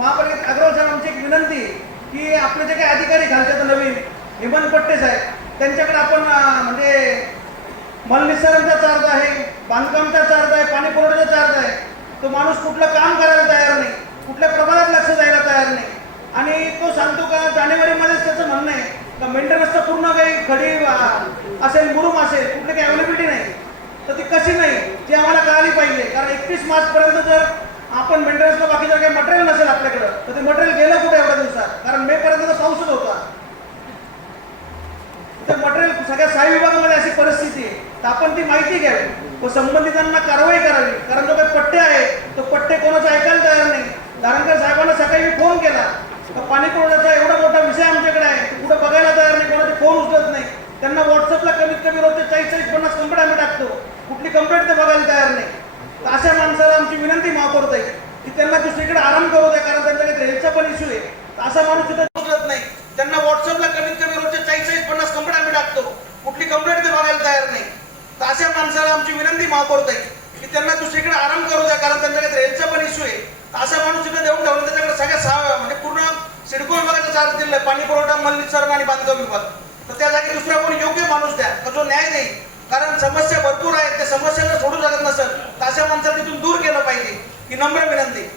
महापालिकेत अग्रवाल साहेब आमची एक विनंती आहे की आपले जे काही अधिकारी घालतात नवीन हेमंत पट्टे साहेब त्यांच्याकडे आपण म्हणजे मलनिस्सारणचा चार्ज आहे, बांधकामचा चार्ज आहे, पाणी पुरवठ्याचा चार्ज आहे. तो माणूस कुठलं काम करायला तयार नाही, कुठल्या प्रमाणात लक्ष द्यायला तयार नाही. आणि तो सांगतो का जानेवारीमध्येच त्याचं म्हणणं आहे का मेंटेनन्सचं पूर्ण काही खडी असेल, मुरुम असेल, कुठली काही अवेलेबिलिटी नाही. तर ती कशी नाही ती आम्हाला कळाली पाहिजे. कारण 31 मार्चपर्यंत जर आपण मेंटेनन्सला बाकी जर काही मटेरियल नसेल आपल्याकडं तर ते मटेरियल गेलं कुठे एवढ्या दिवसात. कारण मे पर्यंत तर पाऊसच होता. तर मटेरियल सगळ्या सहाय्य विभागामध्ये अशी परिस्थिती आहे. तर आपण ती माहिती घ्यावी व संबंधितांना कारवाई करावी. कारण जो काही पट्टे आहे तो पट्टे कोणाचं ऐकायला तयार नाही. धारणकर साहेबांना सकाळी मी फोन केला तर पाणी पुरवठ्याचा एवढा मोठा विषय आमच्याकडे आहे, कुठं बघायला तयार नाही, कोणाचे फोन उचलत नाही. त्यांना व्हॉट्सअपला कमीत कमी रोजचे 40-50 कंप्लेंट आम्ही टाकतो, कुठली कंप्लेंट ते बघायला तयार नाही. तर अशा माणसाला आमची विनंती महापौर ताई की त्यांना दुसरीकडे आराम करू द्या. कारण त्यांच्याकडे ड्रेनेजचा पण इश्यू आहे. असा माणूस तिथे उचलत नाही. त्यांना व्हॉट्सअपला कमीत कमी रोजचे 40-50 कंप्लेंट आम्ही टाकतो, कुठली कंप्लेंट ते बघायला तयार नाही. तर अशा माणसाला आमची विनंती महापौर ताई की त्यांना दुसरीकडे आराम करू द्या. कारण त्यांच्याकडे ड्रेनेजचा पण इश्यू आहे. असा माणूस तिथे देऊन ठेवून त्याच्याकडे सगळ्या म्हणजे पूर्ण सिडको विभागाचा चार्ज दिलाय, पाणी पुरवठा, मलनिस्सारण आणि बांधकाम विभाग. तर त्या जागी दुसरा कोणी योग्य माणूस द्या का जो न्याय देईल. कारण समस्या भरपूर आहेत, त्या समस्यांना सोडू शकत नसेल तर अशा माणसाला तिथून दूर केलं पाहिजे ही नम्र विनंती.